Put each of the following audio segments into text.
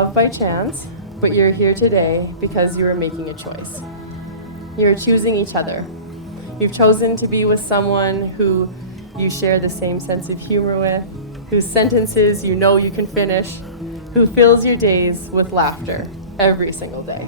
love by chance, but you're here today because you are making a choice. You're choosing each other. You've chosen to be with someone who you share the same sense of humor with, whose sentences you know you can finish, who fills your days with laughter every single day.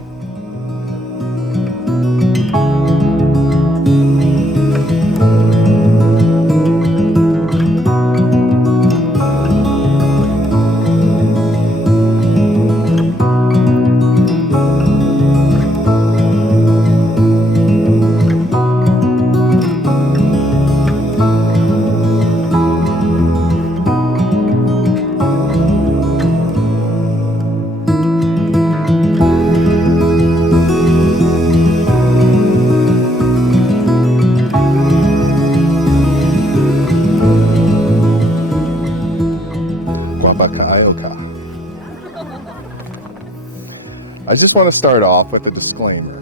I just want to start off with a disclaimer.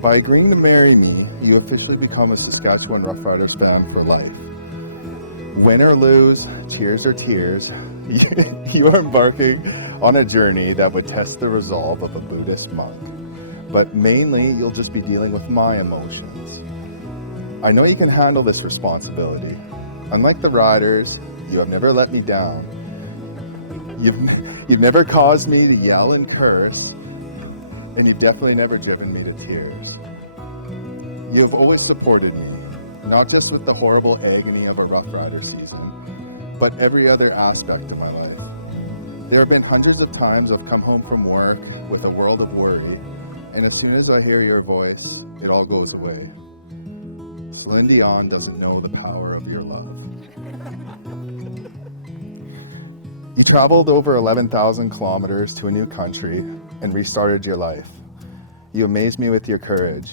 By agreeing to marry me, you officially become a Saskatchewan Rough Riders fan for life. Win or lose, cheers or tears, you are embarking on a journey that would test the resolve of a Buddhist monk. But mainly, you'll just be dealing with my emotions. I know you can handle this responsibility. Unlike the riders, you have never let me down. You've never caused me to yell and curse, and you've definitely never driven me to tears. You have always supported me, not just with the horrible agony of a Rough Rider season, but every other aspect of my life. There have been hundreds of times I've come home from work with a world of worry, and as soon as I hear your voice, it all goes away. Celine Dion doesn't know the power of your love. You traveled over 11,000 kilometers to a new country and restarted your life. You amaze me with your courage,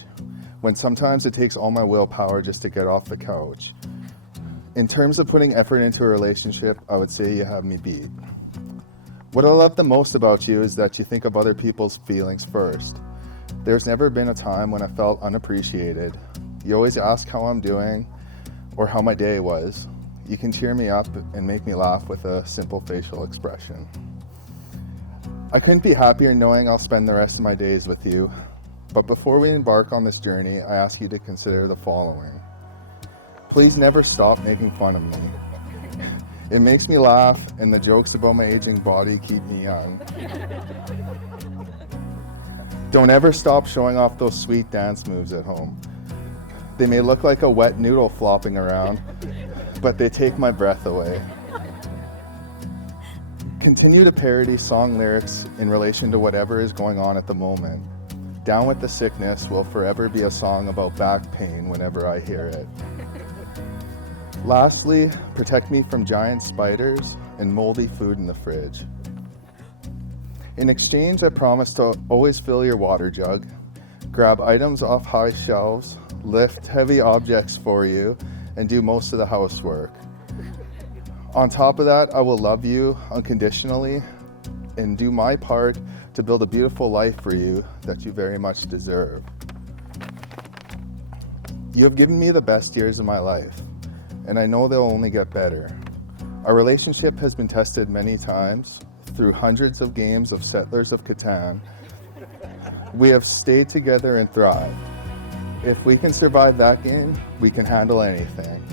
when sometimes it takes all my willpower just to get off the couch. In terms of putting effort into a relationship, I would say you have me beat. What I love the most about you is that you think of other people's feelings first. There's never been a time when I felt unappreciated. You always ask how I'm doing or how my day was. You can cheer me up and make me laugh with a simple facial expression. I couldn't be happier knowing I'll spend the rest of my days with you. But before we embark on this journey, I ask you to consider the following. Please never stop making fun of me. It makes me laugh, and the jokes about my aging body keep me young. Don't ever stop showing off those sweet dance moves at home. They may look like a wet noodle flopping around, but they take my breath away. Continue to parody song lyrics in relation to whatever is going on at the moment. Down with the Sickness will forever be a song about back pain whenever I hear it. Lastly, protect me from giant spiders and moldy food in the fridge. In exchange, I promise to always fill your water jug, grab items off high shelves, lift heavy objects for you, and do most of the housework. On top of that, I will love you unconditionally and do my part to build a beautiful life for you that you very much deserve. You have given me the best years of my life, and I know they'll only get better. Our relationship has been tested many times through hundreds of games of Settlers of Catan. We have stayed together and thrived. If we can survive that game, we can handle anything.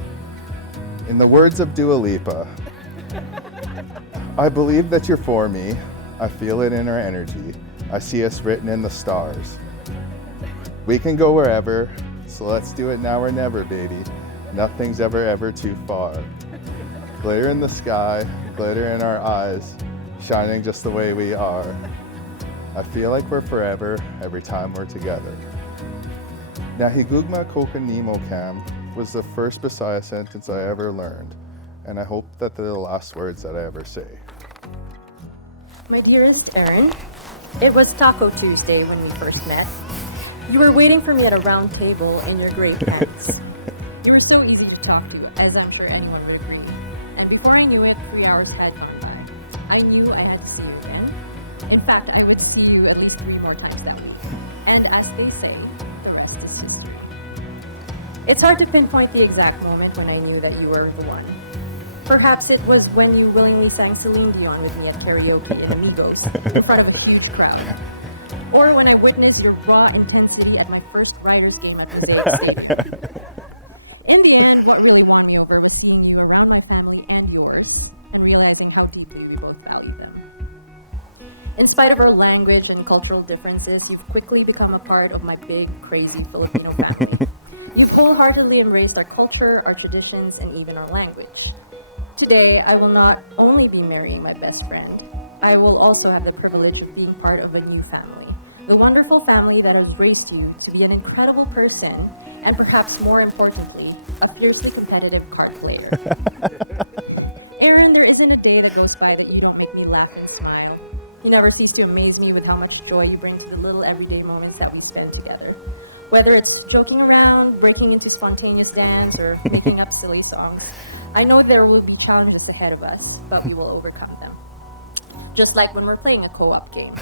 In the words of Dua Lipa, I believe that you're for me. I feel it in our energy. I see us written in the stars. We can go wherever, so let's do it now or never, baby. Nothing's ever too far. Glitter in the sky, glitter in our eyes, shining just the way we are. I feel like we're forever every time we're together. Nahigugma Kokanimokam was the first Bisaya sentence I ever learned, and I hope that they're the last words that I ever say. My dearest Erin, it was Taco Tuesday when we first met. You were waiting for me at a round table in your gray pants. You were so easy to talk to, as I'm sure anyone would agree. And before I knew it, 3 hours had gone by. I knew I had to see you again. In fact, I would see you at least 3 more times that week. And as they say, the rest is history. It's hard to pinpoint the exact moment when I knew that you were the one. Perhaps it was when you willingly sang Celine Dion with me at karaoke in Amigos in front of a huge crowd. Or when I witnessed your raw intensity at my first Riders game at Mosaic. In the end, what really won me over was seeing you around my family and yours, and realizing how deeply we both value them. In spite of our language and cultural differences, you've quickly become a part of my big, crazy Filipino family. You've wholeheartedly embraced our culture, our traditions, and even our language. Today, I will not only be marrying my best friend, I will also have the privilege of being part of a new family. The wonderful family that has raised you to be an incredible person, and perhaps more importantly, a fiercely competitive card player. Aaron, there isn't a day that goes by that you don't make me laugh and smile. You never cease to amaze me with how much joy you bring to the little everyday moments that we spend together. Whether it's joking around, breaking into spontaneous dance, or making up silly songs, I know there will be challenges ahead of us, but we will overcome them. Just like when we're playing a co-op game.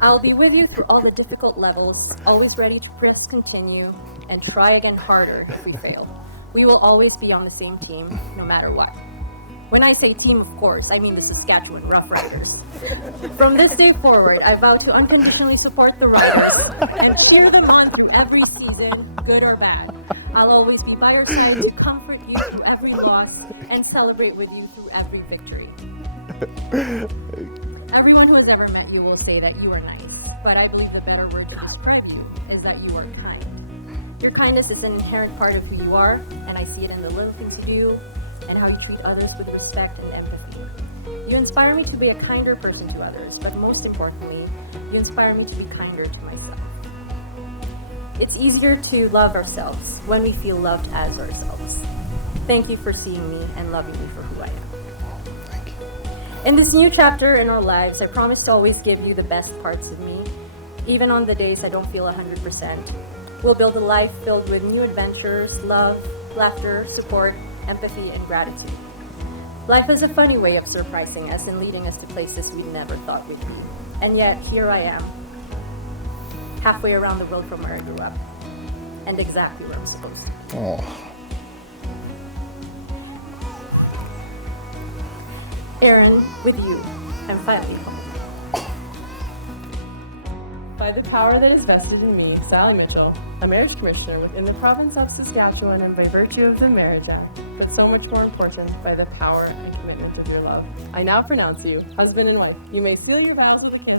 I'll be with you through all the difficult levels, always ready to press continue, and try again harder if we fail. We will always be on the same team, no matter what. When I say team, of course, I mean the Saskatchewan Rough Riders. From this day forward, I vow to unconditionally support the Riders and cheer them on through every season, good or bad. I'll always be by your side to comfort you through every loss and celebrate with you through every victory. Everyone who has ever met you will say that you are nice, but I believe the better word to describe you is that you are kind. Your kindness is an inherent part of who you are, and I see it in the little things you do, and how you treat others with respect and empathy. You inspire me to be a kinder person to others, but most importantly, you inspire me to be kinder to myself. It's easier to love ourselves when we feel loved as ourselves. Thank you for seeing me and loving me for who I am. Thank you. In this new chapter in our lives, I promise to always give you the best parts of me, even on the days I don't feel 100%. We'll build a life filled with new adventures, love, laughter, support, empathy, and gratitude. Life is a funny way of surprising us and leading us to places we never thought we'd be. And yet, here I am, halfway around the world from where I grew up, and exactly where I'm supposed to be. Oh. Aaron, with you, I'm finally home. By the power that is vested in me, Sally Mitchell, a marriage commissioner within the province of Saskatchewan, and by virtue of the Marriage Act, but so much more important, by the power and commitment of your love, I now pronounce you husband and wife. You may seal your vows with a kiss.